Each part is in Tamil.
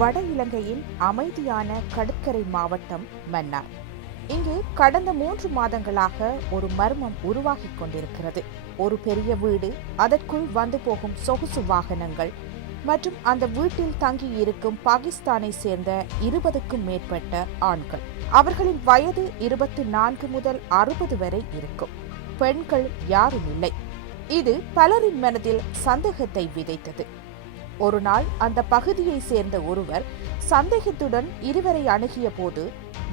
வட இலங்கையின் அமைதியான கடற்கரை மாவட்டம் மன்னார். இங்கு கடந்த மூன்று மாதங்களாக ஒரு மர்மம் உருவாகிக் கொண்டிருக்கிறது. ஒரு பெரிய வீடு அதற்குள் வந்து போகும் சொகுசு வாகனங்கள் மற்றும் அந்த வீட்டில் தங்கியிருக்கும் பாகிஸ்தானை சேர்ந்த இருபதுக்கும் மேற்பட்ட ஆண்கள். அவர்களின் வயது இருபத்தி நான்கு முதல் அறுபது வரை இருக்கும். பெண்கள் யாரும் இல்லை இது பலரின் மனதில் சந்தேகத்தை விதைத்தது. ஒரு நாள் அந்த பகுதியை சேர்ந்த ஒருவர் சந்தேகத்துடன் இருவரை அணுகிய போது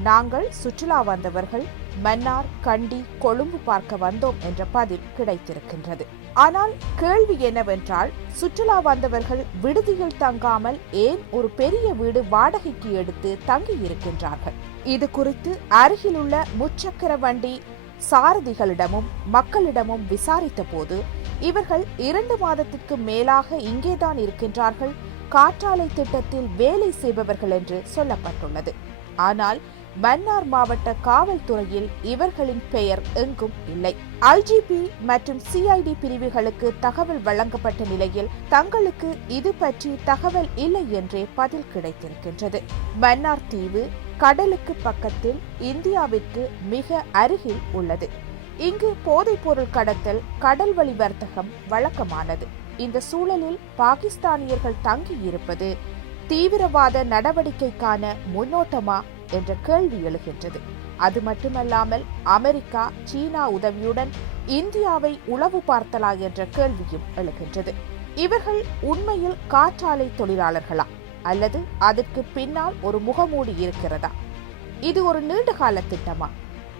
நாங்கள் சுற்றுலா வந்தவர்கள் மன்னார் கண்டி கொழும்பு பார்க்க வந்தோம் என்ற பதில் கிடைத்திருக்கின்றது. ஆனால் கேள்வி என்னவென்றால் சுற்றுலா வந்தவர்கள் விடுதியில் தங்காமல் ஏன் ஒரு பெரிய வீடு வாடகைக்கு எடுத்து தங்கி இருக்கின்றார்கள்? இது குறித்து அருகிலுள்ள முச்சக்கர வண்டி சாரதிகளிடமும் மக்களிடமும் விசாரித்த போது இவர்கள் இரண்டு மாதத்திற்கு மேலாக இங்கேதான் இருக்கின்றார்கள். காற்றாலை திட்டத்தில் வேலை செய்பவர்கள் என்று சொல்லப்பட்டுள்ளது. ஆனால் மன்னார் மாவட்ட காவல்துறையில் இவர்களின் பெயர் எங்கும் இல்லை. ஐஜிபி மற்றும் சிஐடி பிரிவுகளுக்கு தகவல் வழங்கப்பட்ட நிலையில் தங்களுக்கு இது பற்றி தகவல் இல்லை என்றே பதில் கிடைத்திருக்கின்றது. மன்னார் தீவு கடலுக்கு பக்கத்தில் இந்தியாவிற்கு மிக அருகில் உள்ளது. இங்கு போதைப்பொருள் கடத்தல் கடல் வழி வர்த்தகம் வழக்கமானது. இந்த சூழலில் பாகிஸ்தானியர்கள் தங்கி இருப்பது தீவிரவாத நடவடிக்கைக்கான முன்னோட்டமா என்ற கேள்வி எழுகின்றது. அது மட்டுமல்லாமல் அமெரிக்கா சீனா உதவியுடன் இந்தியாவை உளவு பார்த்தலா என்ற கேள்வியும் எழுகின்றது. இவர்கள் உண்மையில் காற்றாலை தொழிலாளர்களா அல்லது அதற்கு பின்னால் ஒரு முகமூடி இருக்கிறதா? இது ஒரு நீண்டகால திட்டமா?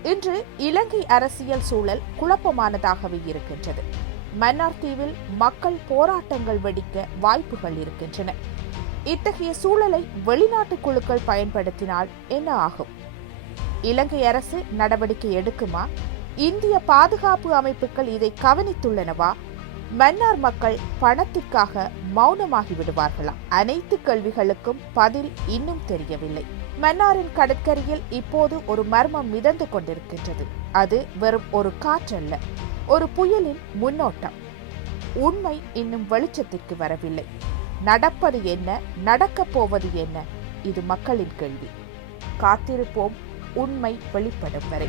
இன்று இலங்கை அரசியல் சூழல் குழப்பமானதாகவே இருக்கின்றது. மன்னார் தீவில் மக்கள் போராட்டங்கள் வெடிக்க வாய்ப்புகள் இருக்கின்றன. இத்தகைய சூழலை வெளிநாட்டு குழுக்கள் பயன்படுத்தினால் என்ன ஆகும்? இலங்கை அரசு நடவடிக்கை எடுக்குமா? இந்திய பாதுகாப்பு அமைப்புகள் இதை கவனித்துள்ளனவா? மன்னார் மக்கள் பணத்திற்காக மௌனமாகி விடுவார்களா? அனைத்து கேள்விகளுக்கும் பதில் இன்னும் தெரியவில்லை. மன்னாரின் கடற்கரையில் இப்போது ஒரு மர்மம் மிதந்து கொண்டிருக்கின்றது. அது வெறும் ஒரு காற்றல்ல ஒரு புயலின் முன்னோட்டம். உண்மை இன்னும் வெளிச்சத்திற்கு வரவில்லை. நடப்பது என்ன நடக்கப் போவது என்ன? இது மக்களின் கேள்வி. காத்திருப்போம் உண்மை வெளிப்படும் வரை.